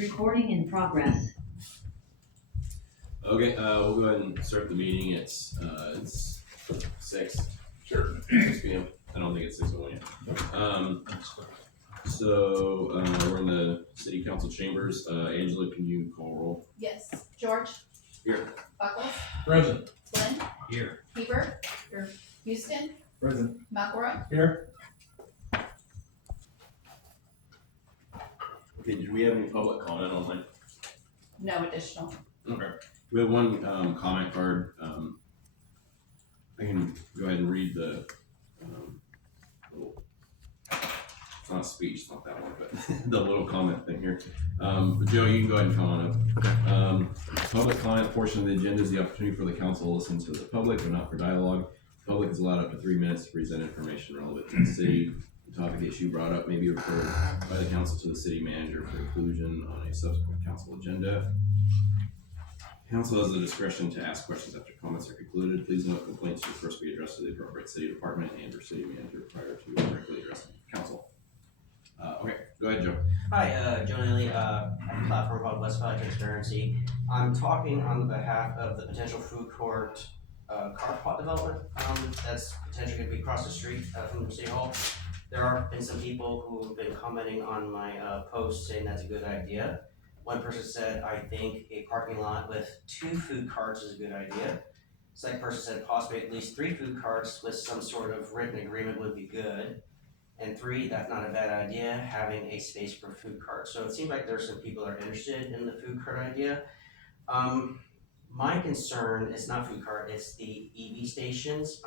Recording in progress. Okay, we'll go ahead and start the meeting. It's 6. Sure. 6 p.m. I don't think it's 6:01 yet. We're in the City Council chambers. Angela, can you call roll? Yes. George? Here. Buckles? Present. Flynn? Here. Hebert? Or Houston? Present. McElroy? Here. Okay, did we have any public comment online? No additional. Okay. We have one comment card. I can go ahead and read the little, it's not a speech, it's not that one, but the little comment thing here. Joe, you can go ahead and come on up. Okay. Public comment portion of the agenda is the opportunity for the council to listen to the public, but not for dialogue. The public is allowed up to 3 minutes to present information relevant to the city. The topic issue brought up may be referred by the council to the city manager for inclusion on a subsequent council agenda. Council has the discretion to ask questions after comments are concluded. Please note complaints should first be addressed to the appropriate city department and or city manager prior to directly addressing council. Okay, go ahead, Joe. Hi, Joe Neely, platform called Westfall Transparency. I'm talking on behalf of the potential food court car pot development that's potentially going to be across the street from City Hall. There have been some people who have been commenting on my post saying that's a good idea. One person said, I think a parking lot with 2 food carts is a good idea. Second person said possibly at least 3 food carts with some sort of written agreement would be good. And 3, that's not a bad idea, having a space for food carts. So it seems like there's some people that are interested in the food cart idea. My concern is not food cart, it's the EV stations.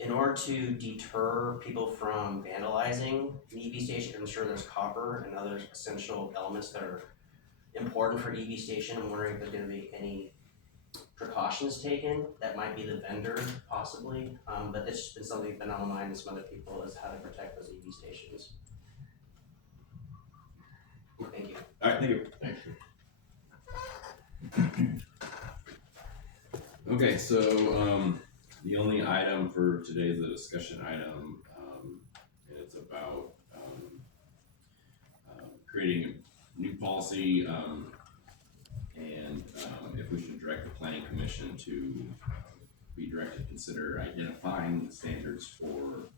In order to deter people from vandalizing an EV station, I'm sure there's copper and other essential elements that are important for EV station. I'm wondering if there's going to be any precautions taken. That might be the vendor, possibly. But it's just been something that's been on my mind with some other people is how to protect those EV stations. Thank you. All right, thank you. Thank you. Okay, so the only item for today is a discussion item, and it's about creating a new policy, and if we should direct the planning commission to be directed to consider identifying standards for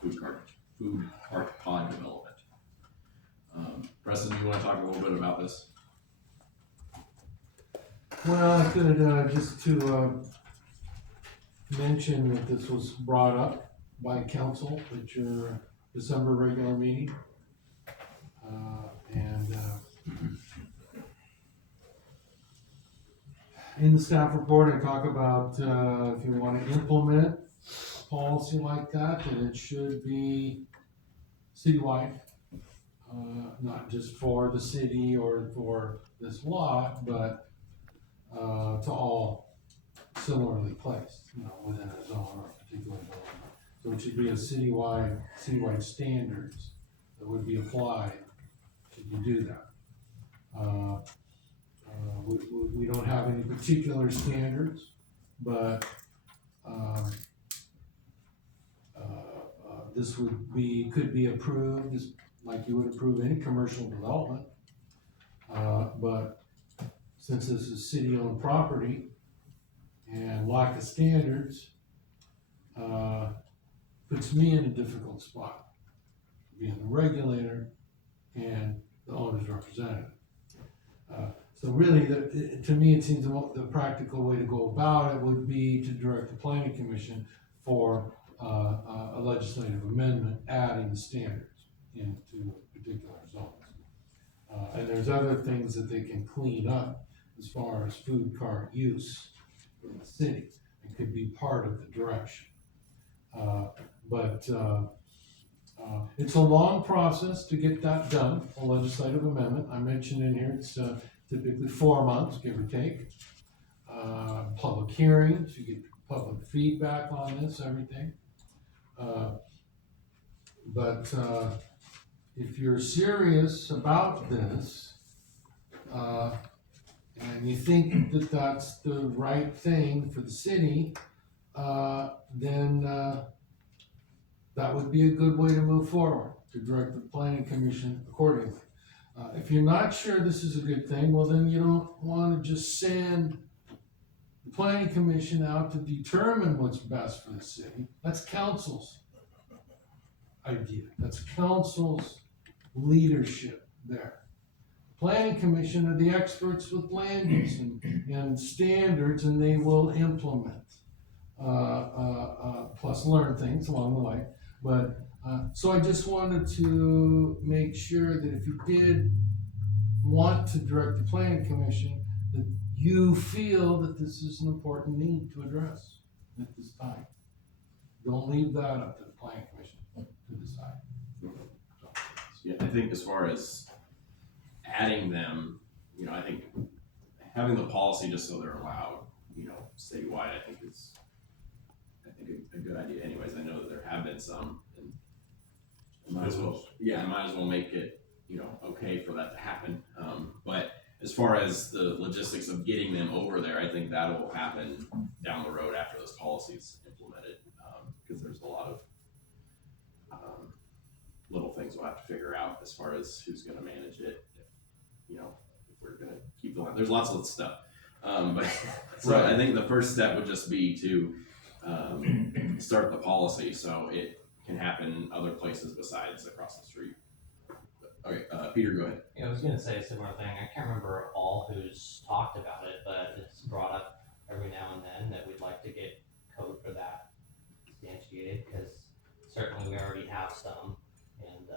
food cart pod development. Preston, do you want to talk a little bit about this? Well, I could just to mention that this was brought up by council at your December regular meeting. In the staff report, I talk about if you want to implement a policy like that, then it should be citywide, not just for the city or for this lot, but to all similarly placed, within a zone or a particular zone. So it should be a citywide standards that would be applied should you do that. We don't have any particular standards, but this could be approved just like you would approve any commercial development. But since this is city-owned property and lack of standards, puts me in a difficult spot, being the regulator and the owner's representative. So really, to me, it seems the practical way to go about it would be to direct the planning commission for a legislative amendment adding the standards into particular zones. And there's other things that they can clean up as far as food cart use in the city. It could be part of the direction. But it's a long process to get that done, a legislative amendment. I mentioned in here it's typically 4 months, give or take. Public hearings, you get public feedback on this, everything. But if you're serious about this, and you think that that's the right thing for the city, then that would be a good way to move forward, to direct the planning commission accordingly. If you're not sure this is a good thing, well, then you don't wanna just send the planning commission out to determine what's best for the city. That's council's idea, that's council's leadership there. Planning commission are the experts with land use and standards, and they will implement. Plus learn things along the way, but, so I just wanted to make sure that if you did want to direct the planning commission, that you feel that this is an important need to address at this time. Don't leave that up to the planning commission to decide. So, Yeah, I think as far as adding them, you know, I think having the policy just so they're allowed, you know, statewide, I think is, a good idea anyways. I know that there have been some, and I might as well make it, you know, okay for that to happen. But as far as the logistics of getting them over there, I think that'll happen down the road after this policy's implemented, because there's a lot of little things we'll have to figure out as far as who's gonna manage it, you know, if we're gonna keep the line. There's lots of stuff. But so Right. I think the first step would just be to start the policy so it can happen other places besides across the street. Okay, Peter, go ahead. Yeah, I was gonna say a similar thing. I can't remember all who's talked about it, but it's brought up every now and then that we'd like to get code for that substantiated, because certainly we already have some. And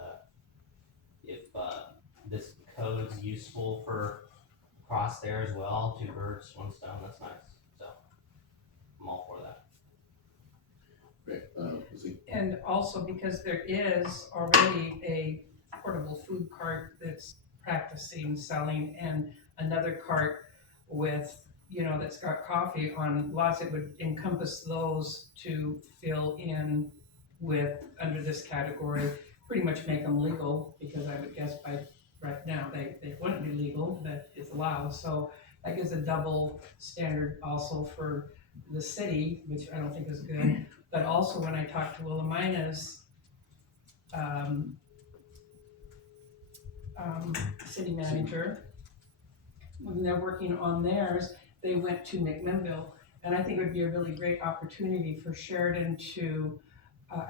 if this code's useful for across there as well, 2 birds, 1 stone, that's nice. So I'm all for that. Great, Lucy. And also because there is already a portable food cart that's practicing selling, and another cart with, you know, that's got coffee on lots, it would encompass those to fill in with, under this category, pretty much make them legal, because I would guess by right now, they wouldn't be legal, but it's allowed. So that gives a double standard also for the city, which I don't think is good. But also when I talked to Wilhelmina's city manager, when they're working on theirs, they went to McMinnville. And I think it would be a really great opportunity for Sheridan to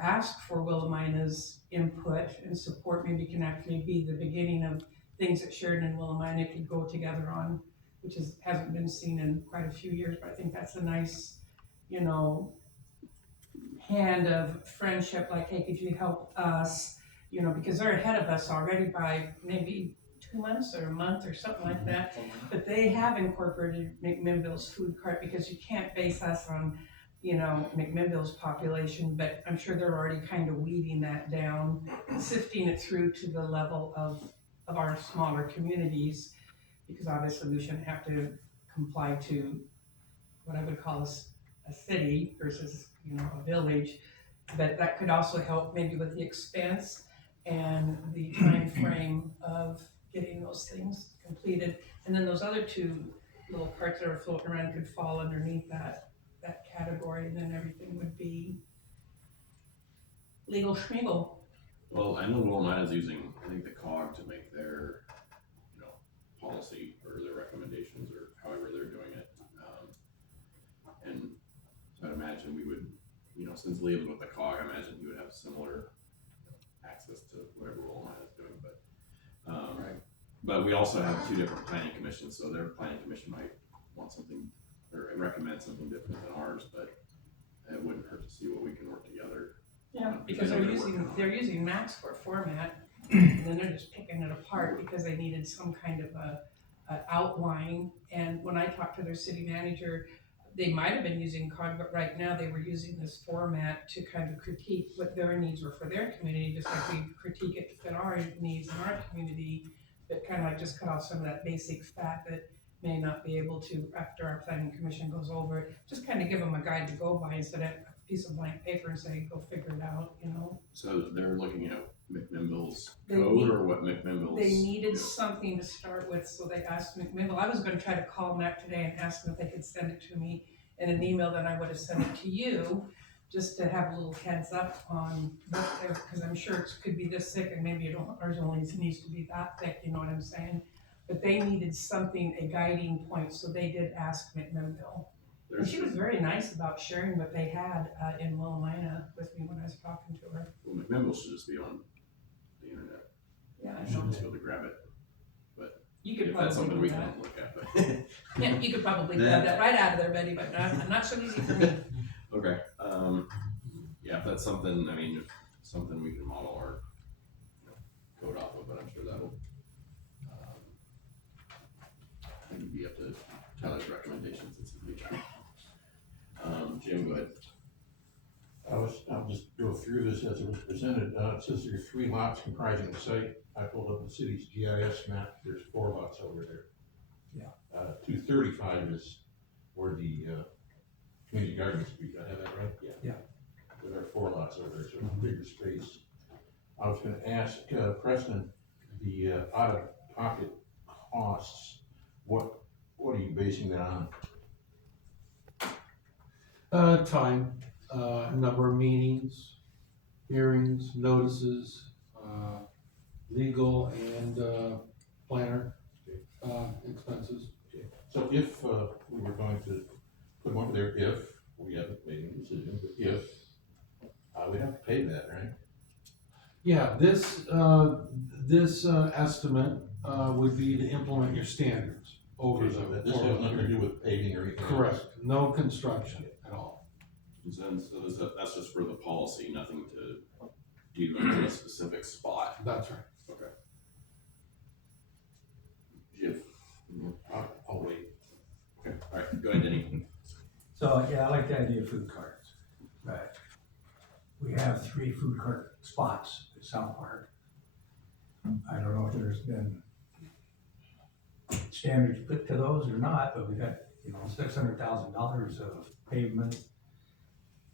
ask for Wilhelmina's input and support. Maybe can actually be the beginning of things that Sheridan and Wilhelmina could go together on, which hasn't been seen in quite a few years. But I think that's a nice, you know, hand of friendship, like, hey, could you help us, you know, because they're ahead of us already by maybe 2 months or a month or something like that. But they have incorporated McMinnville's food cart, because you can't base us on, you know, McMinnville's population, but I'm sure they're already kind of weeding that down, sifting it through to the level of our smaller communities, because obviously we shouldn't have to comply to what I would call a city versus, you know, a village. But that could also help maybe with the expense and the time frame of getting those things completed. And then those other 2 little carts that are floating around could fall underneath that category, and then everything would be legal schmeagle. Well, I know Wilhelmina's using, I think, the COG to make their, you know, policy or their recommendations or however they're doing it. And so I'd imagine we would, you know, since Lee was with the COG, I imagine he would have similar, you know, access to whatever Wilhelmina's doing. But Right. But we also have 2 different planning commissions, so their planning commission might want something or recommend something different than ours, but it wouldn't hurt to see what we can work together. Yeah, on, because I know they're using Max for format, and then they're just picking it apart because they needed some kind of a outline. And when I talked to their city manager, they might have been using COG, but right now they were using this format to kind of critique what their needs were for their community, just like we critique it to fit our needs in our community, but kind of like just cut off some of that basic fat that may not be able to, after our planning commission goes over it, just kind of give them a guide to go by instead of a piece of blank paper and say, go figure it out, you know? So they're looking at McMinnville's They code need- or what McMinnville's? They needed yeah. something to start with, so they asked McMinnville. I was gonna try to call Mac today and ask them if they could send it to me in an email, then I would have sent it to you. just to have a little heads up on what they're, because I'm sure it could be this thick and maybe it don't, ours only needs to be that thick, you know what I'm saying? But they needed something, a guiding point, so they did ask McMinnville. And There's, she was very nice about sharing what they had in Willamina with me when I was talking to her. well, McMinnville should just be on the internet. Yeah, I You should know. just be able to grab it. You could If that's something probably we do that. can look at, but. Yeah, you could probably grab that right out of there, Betty, but not so easy for me. Okay, yeah, if that's something, I mean, something we can model our, you know, code off of, but I'm sure that'll, maybe be up to Tyler's recommendations and some feedback. Jim, go ahead. I'll just go through this as it was presented. It says there are 3 lots comprising the site. I pulled up the city's GIS map. There's 4 lots over there. Yeah. 235 is where the community gardens would be. Did I have that right? Yeah. So there are 4 lots over there, so it's a bigger space. I was gonna ask Preston, the out-of-pocket costs, what are you basing that on? Time, number of meetings, hearings, notices, legal and, planner, expenses. So if we were going to put them over there, if, we haven't made any decision, but if, we'd have to pay that, right? Yeah, this estimate, would be to implement your standards over Okay, so the. this has nothing to do with paving or anything else? Correct, no construction at all. So that's just for the policy, nothing to do in a specific spot. That's right. Okay. Jim? I'll wait. Okay, all right, go ahead, Denny. So, yeah, I like the idea of food carts, but we have 3 food cart spots at South Park. I don't know if there's been standards put to those or not, but we got, $600,000 of pavement,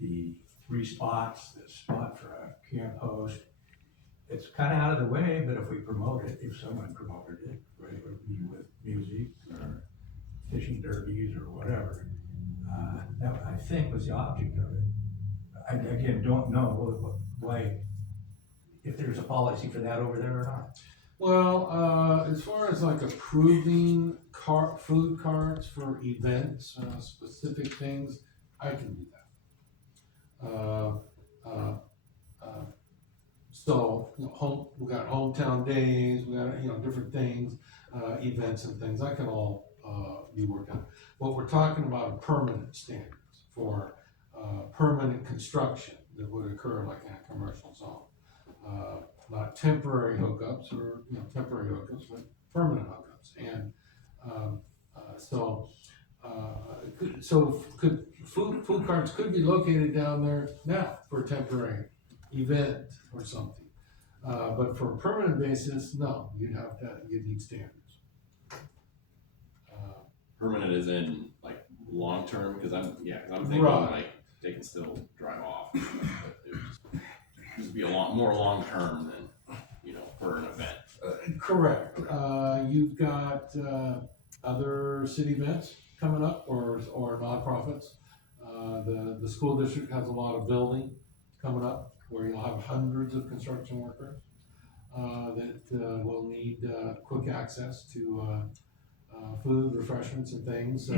the 3 spots, the spot for a camp host. It's kind of out of the way, but if we promote it, if someone promoted it, whether it would be with music or fishing derbies or whatever, that I think was the object of it. I, again, don't know why, if there's a policy for that over there or not. Well, as far as like approving food carts for events, specific things, I can do that. So, we got hometown days, we got, different things, events and things, that can all, be worked out. What we're talking about are permanent standards for, permanent construction that would occur like in a commercial zone. Not temporary hookups or, temporary hookups, but permanent hookups. And, food carts could be located down there now for a temporary event or something. But for a permanent basis, no, you'd need standards. Permanent is in like long-term, cause I'm thinking Right. like they can still drive off. But it would just be a lot more long-term than, for an event. Correct. You've got, other city events coming up or nonprofits. The school district has a lot of building coming up where you'll have hundreds of construction workers, that, will need, quick access to, food, refreshments and things.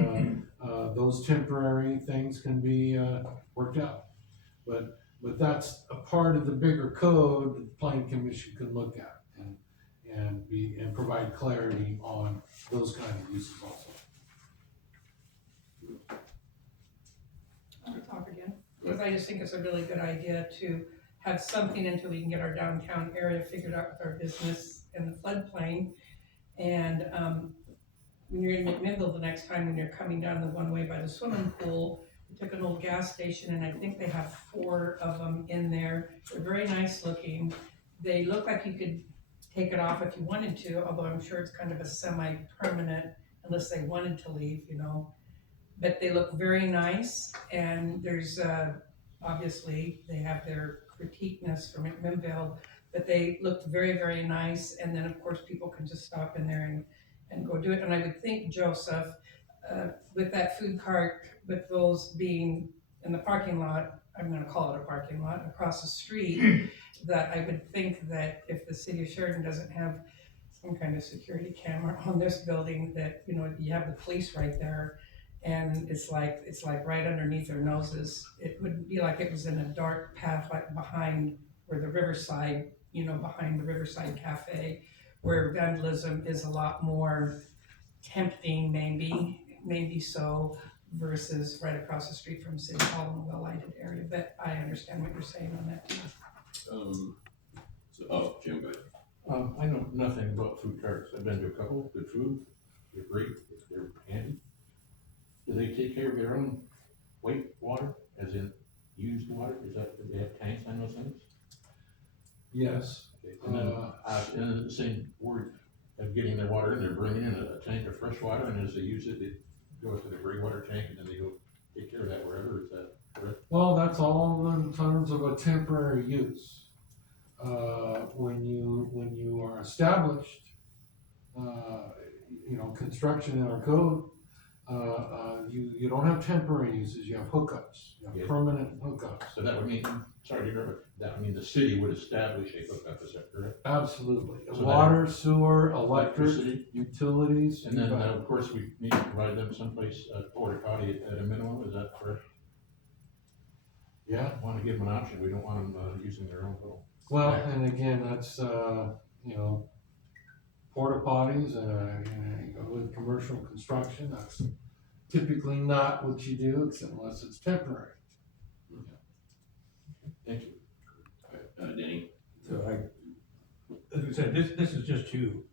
Those temporary things can be, worked out. But that's a part of the bigger code that the planning commission can look at and provide clarity on those kind of uses also. I'll talk again, because I just think it's a really good idea to have something until we can get our downtown area figured out with our business and the floodplain. And, when you're in McMinnville the next time, when you're coming down the one way by the swimming pool, we took an old gas station and I think they have 4 of them in there. They're very nice looking. They look like you could take it off if you wanted to, although I'm sure it's kind of a semi-permanent unless they wanted to leave, But they look very nice, and there's, obviously, they have their critiqueness from McMinnville, but they looked very, very nice, and then of course people can just stop in there and go do it. And I would think, Joseph, with that food cart, with those being in the parking lot, I'm gonna call it a parking lot, across the street, that I would think that if the city of Sheridan doesn't have some kind of security camera on this building, that, you know, you have the police right there, and it's like right underneath their noses. It would be like it was in a dark path, like behind where the Riverside, you know, behind the Riverside Cafe, where vandalism is a lot more tempting, maybe so, versus right across the street from City Hall in a well-lighted area. But I understand what you're saying on that too. Jim, go ahead. I know nothing about food carts. I've been to a couple, good food, they're great, they're handy. Do they take care of their own weight water, as in used water? Is that, do they have tanks on those things? Yes, Okay, and then the same word of getting their water in, they're bringing in a tank of fresh water, and as they use it, it goes to the gray water tank, and then they go take care of that wherever. Is that correct? well, that's all in terms of a temporary use. When you are established, you know, construction in our code, you don't have temporary uses, you have hookups, you have Yeah. permanent hookups. So that would mean, sorry to interrupt, that would mean the city would establish a hookup, is that correct? Absolutely. So Water, sewer, electric, Electricity? utilities. And then, of course, we need to provide them someplace, porta potty at a minimum, is that correct? Yeah, Want to give them an option, we don't want them, using their own little. well, and again, that's, you know, porta potties, you know, with commercial construction, that's typically not what you do, unless it's temporary. Thank you. Denny? So as I said, this is just to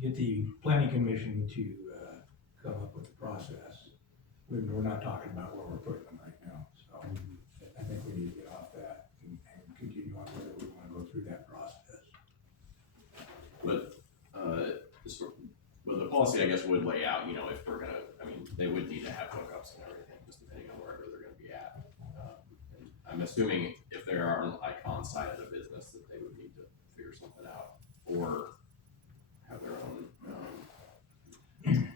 get the planning commission to, come up with a process. We're not talking about where we're putting them right now, so I think we need to get off that and continue on whether we wanna go through that process. But, the policy, I guess, would lay out, you know, if we're gonna, I mean, they would need to have hookups and everything, just depending on wherever they're gonna be at. And I'm assuming if they are like on site of the business, that they would need to figure something out, or have their own,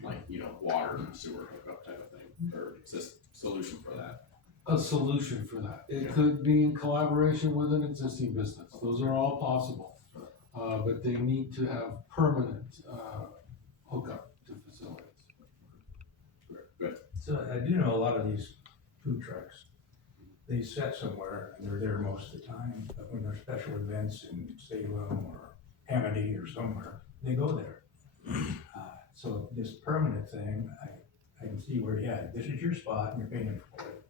like, you know, water and sewer hookup type of thing, or exist solution for that. A solution for that. It could be in collaboration with an existing business. Those are all possible. But they need to have permanent, hookup to facilities. Good. So I do know a lot of these food trucks, they set somewhere and they're there most of the time, but when there's special events in Salem or Amity or somewhere, they go there. So this permanent thing, I can see where, yeah, this is your spot and you're paying for it.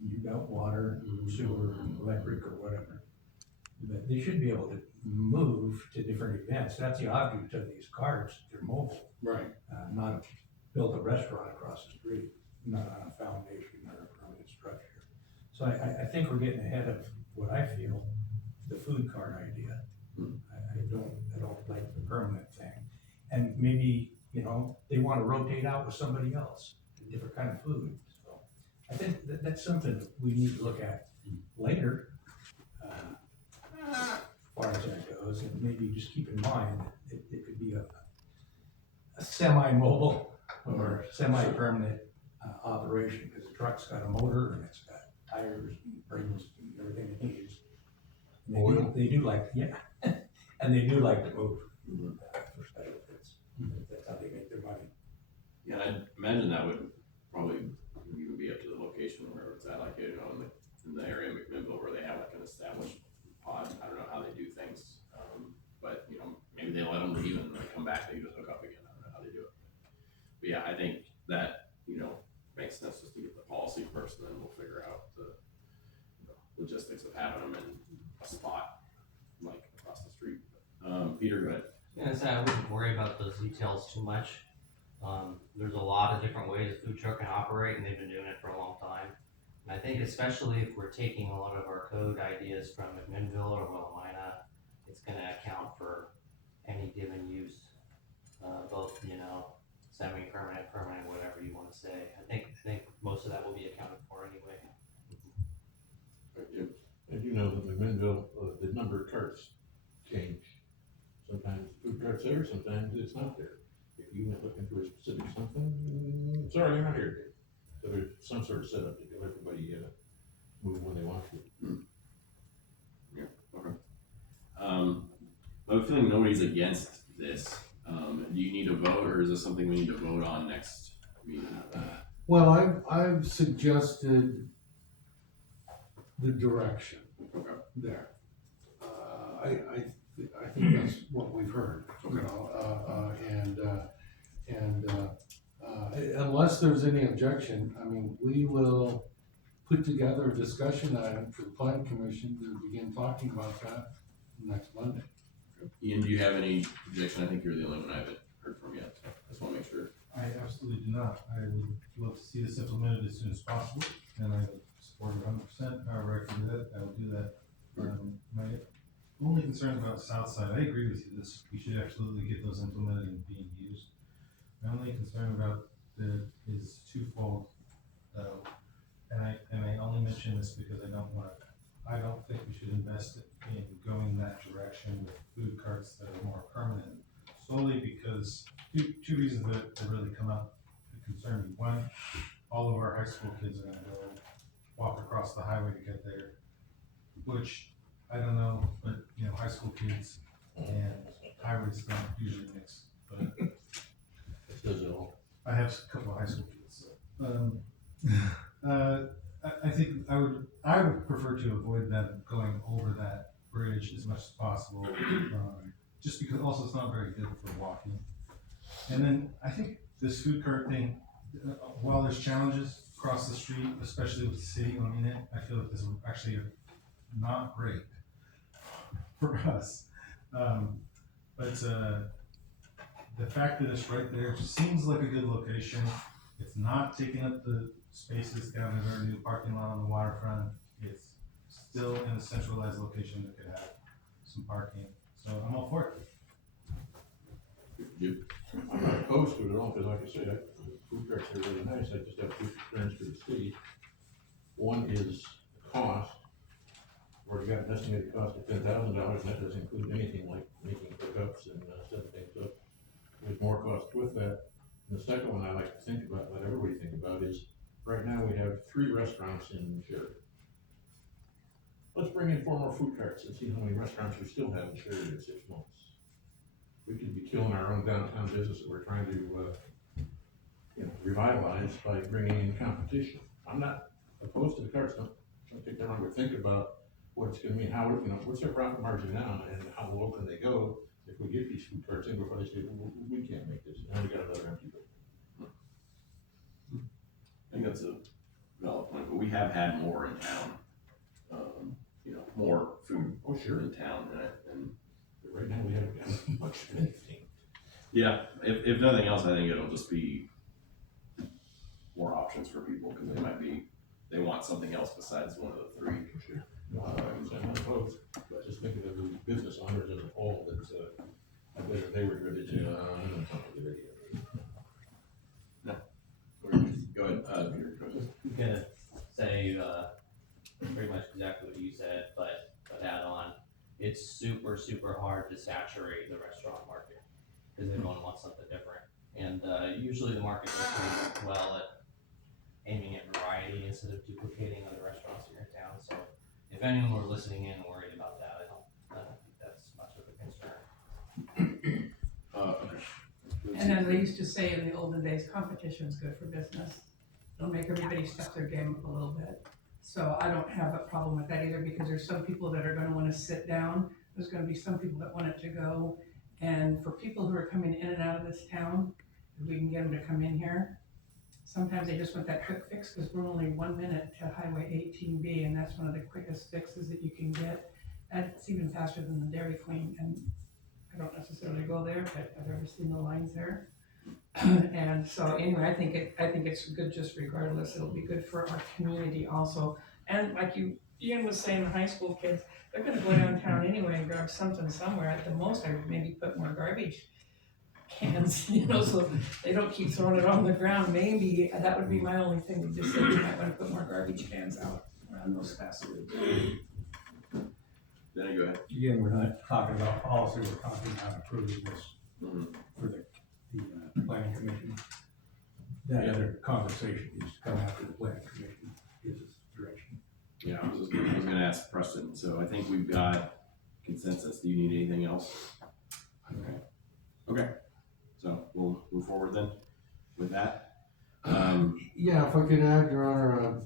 You got water, sewer, electric or whatever. But they should be able to move to different events. That's the object of these carts, they're mobile. Right. Not build a restaurant across the street, not on a foundation or a permanent structure. So I think we're getting ahead of what I feel, the food cart idea. I don't like the permanent thing. And maybe, you know, they wanna rotate out with somebody else, a different kind of food. So I think that's something that we need to look at later, as far as that goes, and maybe just keep in mind that it could be a semi-mobile or semi-permanent operation, because the truck's got a motor and it's got tires and brakes and everything it needs. And they do like, yeah, and they do like to move for special events. That's how they make their money. Yeah, and I'd imagine that would probably even be up to the location where it's at, like, you know, in the area of McMinnville where they have like an established pod. I don't know how they do things, but you know, maybe they let them leave and they come back, they just hook up again. I don't know how they do it. But yeah, I think that, you know, makes sense just to get the policy first, and then we'll figure out the, you know, logistics of having them in a spot like across the street. Peter, go ahead. Yeah, so I wouldn't worry about those details too much. There's a lot of different ways a food truck can operate, and they've been doing it for a long time. And I think especially if we're taking a lot of our code ideas from McMinnville or Willamina, it's gonna account for any given use, both, you know, semi-permanent, permanent, whatever you wanna say. I think most of that will be accounted for anyway. And you know, the McMinnville, the number of carts change. Sometimes food carts there, sometimes it's not there. If you went looking for a specific something, sorry, you're not here. So there's some sort of setup to give everybody, move when they want to. I have a feeling nobody's against this. Do you need a vote, or is this something we need to vote on next meeting? Well, I've suggested the direction Okay. there. I think that's what we've heard, you Okay. know, unless there's any objection, I mean, we will put together a discussion item for the planning commission to begin talking about that next Monday. Ian, do you have any objection? I think you're the only one I haven't heard from yet. I just wanna make sure. I absolutely do not. I would love to see this implemented as soon as possible, and I would support it 100%. However, I can do that, I will do that. My only concern about South Side, I agree with you, this, we should absolutely get those implemented and being used. My only concern about is twofold, and I only mention this because I don't think we should invest in going that direction with food carts that are more permanent. Solely because, two reasons that really come up that concern me. One, all of our high school kids are gonna go walk across the highway to get there, which, I don't know, but, you know, high school kids and highways don't usually mix, but It does it all. I have a couple of high school kids, so. I think I would prefer to avoid that, going over that bridge as much as possible. Just because also it's not very good for walking. And then I think this food cart thing, while there's challenges across the street, especially with the city owning it, I feel like this is actually not great for us. But the fact that it's right there just seems like a good location. It's not taking up the spaces down at our new parking lot on the waterfront. It's still in a centralized location that could have some parking. So I'm all for it. You? I'm not opposed to it at all, because like I said, food carts are really nice, I just have two concerns for the city. One is the cost. We've already got an estimated cost of $10,000, and that doesn't include anything like making pickups and setting things up. There's more cost with that. And the second one I like to think about, let everybody think about, is right now we have 3 restaurants in Sheridan. Let's bring in 4 more food carts and see how many restaurants we still have in Sheridan in 6 months. We could be killing our own downtown business that we're trying to, revitalize by bringing in competition. I'm not opposed to the carts, don't take that wrong, but think about what it's gonna mean, how, what's their profit margin now, and how low can they go if we get these food carts in before they say, well, we can't make this, and we got another empty building. I think that's a valid point, but we have had more in town. More food Oh, sure. in town, and But right now, we haven't got much of anything. yeah, if nothing else, I think it'll just be more options for people, because they want something else besides one of the 3. For sure. No, I'm not opposed, but just thinking of the business owners as a whole, that's, I bet they were good at, I don't know, good idea. Go ahead, Peter, go ahead. I'm gonna say, pretty much exactly what you said, but add on, it's super, super hard to saturate the restaurant market, because everyone wants something different. And, usually the market does pretty well at aiming at variety instead of duplicating other restaurants in your town, so if anyone were listening in worried about that, I don't think that's much of a concern. And then they used to say in the olden days, competition is good for business. It'll make everybody step their game up a little bit. So I don't have a problem with that either, because there's some people that are gonna wanna sit down. There's gonna be some people that want it to go. And for people who are coming in and out of this town, if we can get them to come in here, sometimes they just want that quick fix, because we're only 1 minute to Highway 18B, and that's one of the quickest fixes that you can get. And it's even faster than the Dairy Queen, and I don't necessarily go there, but I've ever seen the lines there. And so anyway, I think it's good just regardless. It'll be good for our community also. And like Ian was saying, the high school kids, they're gonna go downtown anyway and grab something somewhere. At the most, I would maybe put more garbage cans, so they don't keep throwing it on the ground. Maybe that would be my only thing. We just said we might wanna put more garbage cans out around those fast foods. Then go ahead. Again, we're not talking about policy, we're talking about approving this for the planning commission. That other conversation needs to come after the planning commission gives us direction. Yeah, I was gonna ask Preston, so I think we've got consensus. Do you need anything else? Okay, so we'll move forward then with that. Yeah, if I could add, Your Honor,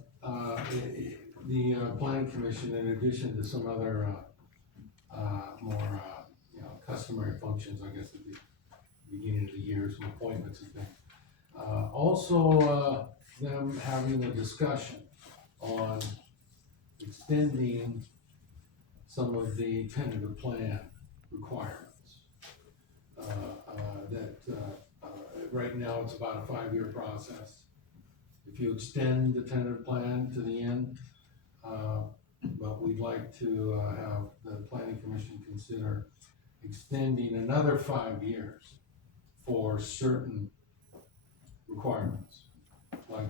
the planning commission, in addition to some other, more, customary functions, I guess, at the beginning of the year, some appointments and things. Also, them having a discussion on extending some of the tentative plan requirements. Right now, it's about a 5-year process. If you extend the tentative plan to the end, but we'd like to have the planning commission consider extending another 5 years for certain requirements, like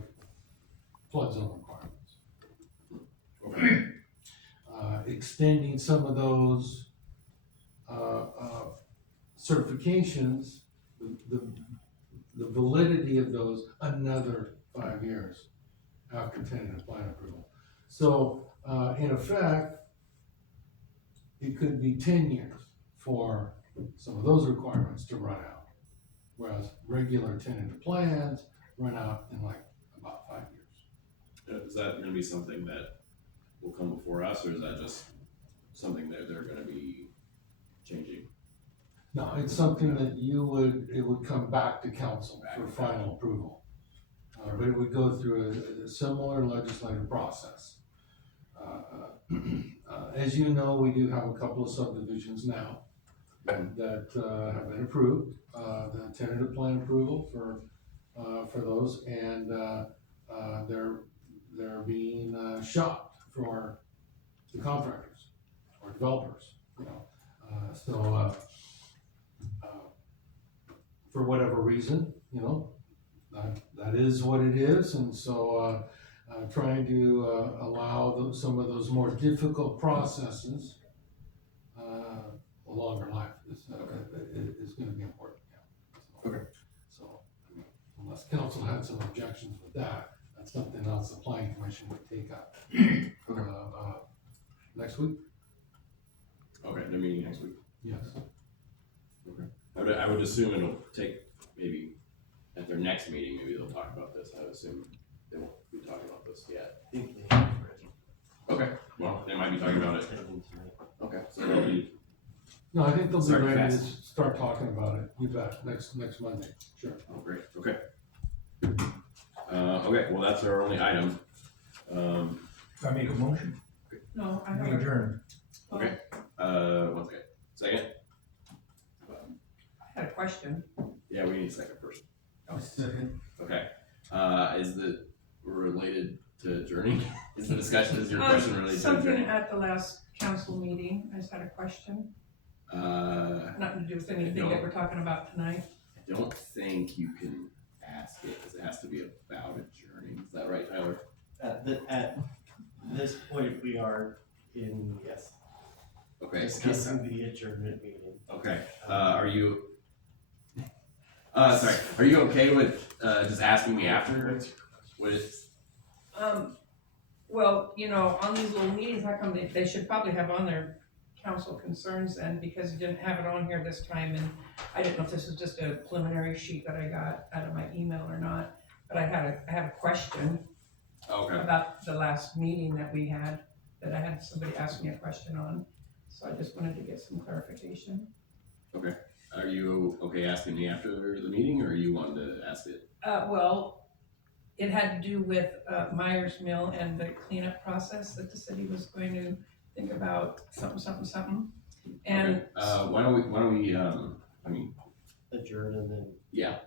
flood zone requirements. Extending some of those certifications, the validity of those another 5 years after tentative plan approval. So, in effect, it could be 10 years for some of those requirements to run out. Whereas regular tentative plans run out in like about 5 years. Is that gonna be something that will come before us, or is that just something that they're gonna be changing? No, it's something that it would come back to council for final approval. But it would go through a similar legislative process. As you know, we do have a couple of subdivisions now that have been approved, the tentative plan approval for those, and they're being shopped for the contractors or developers, for whatever reason, that is what it is, and so trying to allow some of those more difficult processes a longer life is going to be important. Yeah. Okay. So, unless council had some objections with that, that's something else the planning commission would take up next week. Okay, the meeting next week. Yes. I would assume it'll take maybe at their next meeting, maybe they'll talk about this. I would assume they won't be talking about this yet. Okay, well, they might be talking about it. Okay, so they'll be. No, I think they'll be Start ready to fast. start talking about it. You bet. Next Monday. Sure. Oh, great. Okay. Okay. Well, that's our only item. I make a motion, No, I we haven't. adjourn. Okay. One second. Second. I had a question. Yeah, we need a second first. Second. Okay. Is it related to adjourning? Is the discussion? Is your question related to Something adjourning? at the last council meeting, I just had a question, nothing to do with anything that we're talking about tonight. I don't think you can ask it because it has to be about adjourning. Is that right, Tyler? At this point, we are in, yes, Okay. discussing the adjournment meeting. Okay. Are you? Sorry. Are you okay with just asking me after? With Well, on these little meetings, how come they should probably have on their council concerns then, because you didn't have it on here this time, and I didn't know if this was just a preliminary sheet that I got out of my email or not, but I had a question okay. about the last meeting that we had, that I had somebody ask me a question on, so I just wanted to get some clarification. Are you okay asking me after the meeting, or you wanted to ask it? Well, it had to do with Myers Mill and the cleanup process that the city was going to think about something. And Okay. Why don't we I mean, Adjourn, and then yeah,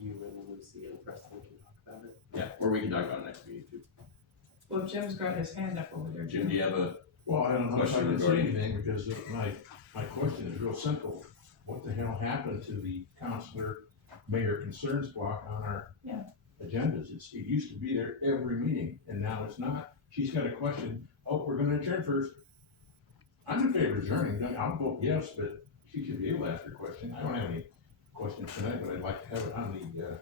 you and Lucy and Preston can talk about it. yeah, or we can talk about it next meeting too. well, Jim's got his hand up over there. Jim, do you have a? Well, I don't know if I Question can say regarding- anything, because my question is real simple. What the hell happened to the councilor mayor concerns block on our Yeah. agendas? It used to be there every meeting, and now it's not. She's got a question, oh, we're gonna adjourn first. I'm in favor of adjourning, I'll vote yes, but she should be able to ask her question. I don't have any questions tonight, but I'd like to have it on the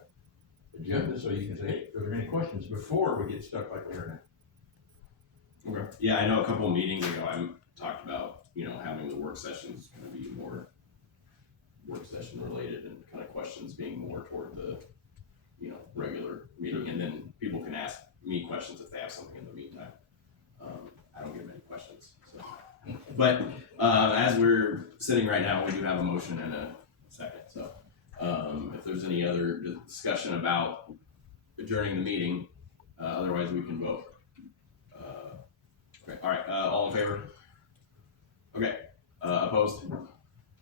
agenda, so you can say, hey, are there any questions before we get stuck like we are Okay. Yeah, I know a couple of meetings ago, I talked about, having the work sessions kind of be more work session related and kind of questions being more toward the, regular meeting, and then people can ask me questions if they have something in the meantime. I don't get many questions, so. But, as we're sitting right now, we do have a motion and a second, so, if there's any other discussion about adjourning the meeting, otherwise we can vote. Okay, all right, all in favor? Okay, opposed?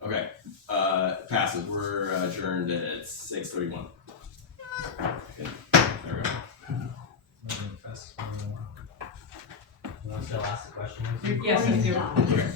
Okay, passes, we're adjourned at 6:31. Okay, there we go. You want to still ask the question? Yes, I do. Okay.